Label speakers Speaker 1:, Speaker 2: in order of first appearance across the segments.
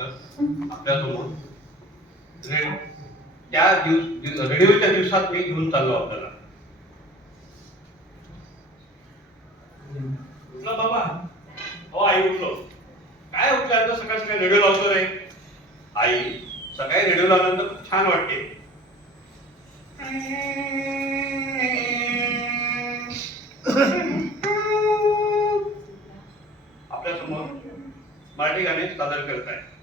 Speaker 1: आपल्यासमोर त्या दिवस रेडिओच्या दिवसात मी घेऊन चाललो आपल्याला. उठला बाबा हो आई उठलो. काय उठलं आता? सकाळी रेडिओ लावतो रे. आई सकाळी रेडिओ लावल्यानंतर खूप छान वाटते. आपल्यासमोर मराठी गाणे सादर करत आहे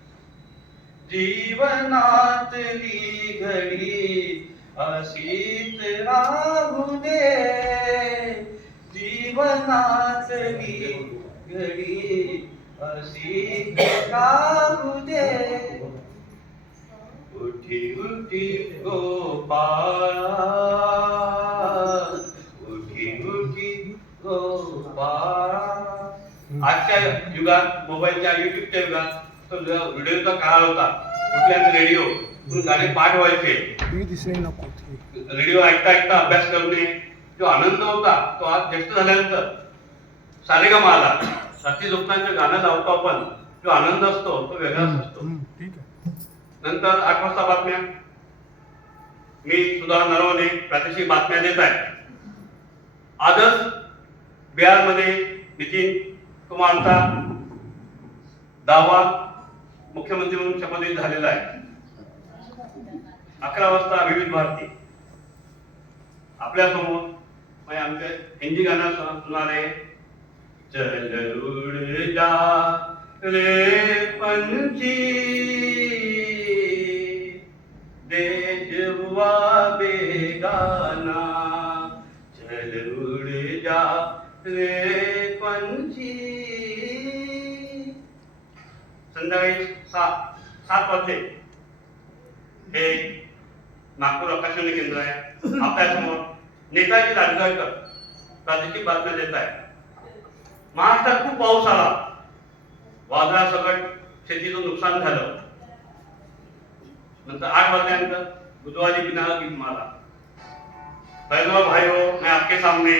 Speaker 1: जीवनातली घडी अशीच राहू दे. जीवनातली घडी अशीच राहू दे. उठी उठी गोपाळा. उठी उठी गोपाळा. आजच्या युगात मोबाईलच्या युट्यूबच्या युगात तो व्हिडिओचा काळ होता. कुठल्याच रेडिओ गाणे पाठ व्हायचे. रेडिओ ऐकता ऐकता अभ्यास करणे. जो आनंद होता. तो आज ज्येष्ठ झाल्यानंतर. सारेगमा आला साथी लोकांचे गाणं लावतो आपण. जो आनंद असतो तो वेगळाच असतो.
Speaker 2: ठीक आहे.
Speaker 1: नंतर आठ वाजता बातम्या. मी सुधा नरवणे प्रादेशिक बातम्या देत आहे. आजच बिहारमध्ये नितीन कुमारचा दावा मुख्यमंत्री म्हणून शपथविधी झालेला आहे. अकरा वाजता विविध भारती. आपल्यासमोर म्हणजे आमचे हिंदी गाणं सुना- सुनारे चल उड़ जा रे पंछी देश बेगाना. चल उड़ जा रे संध्याकाळी सात सात वाजले. हे नागपूर आकाशवाणी केंद्र आहे. आपल्यासमोर नेताजी लाटगाळकर प्रादेशिक बातम्या देत आहे महाराष्ट्रात खूप पाऊस आला. वादळासकट शेतीचं नुकसान झालं. नंतर आठ वाजल्यानंतर बुधवारी बिना गीत माला. बहनों भाईओ हो, मैं आपके सामने.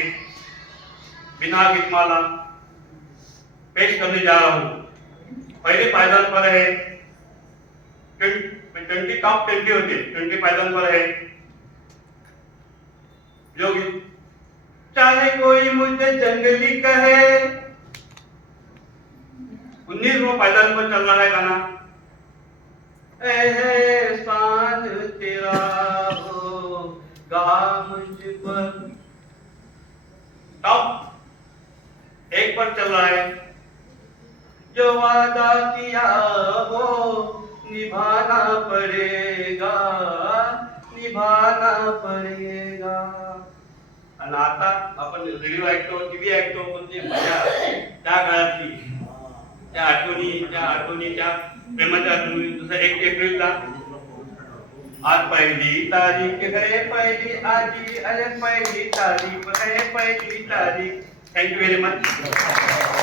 Speaker 1: बिना गीत माला. पेश करने जा रहा हूँ. पहले पायदान पर है। ट्वेंटी टॉप ट्वेंटी होते ट्वेंटी पायदान पर है। जो चाहे कोई मुझे जंगली कहे। उन्नीसवा पायदान पर चल रहा है गाना। एहसान तेरा होगा मुझ पर। टॉप एक पर चल रहा है। जो वादा किया वो हो, निभाना पड़ेगा निभाना पड़ेगा. आणि आता आपण रेडिओ ऐकतो टीव्ही ऐकतो पण ते मजा. त्या काळातली. त्या आठवणी त्या आठवणी त्या प्रेमाच्या आठवणी दुसऱ्या एक एप्रिलला. आज पहिली तारीख है पहिली आजी अरे पहिली तारीख है पहिली तारीख. Thank you very much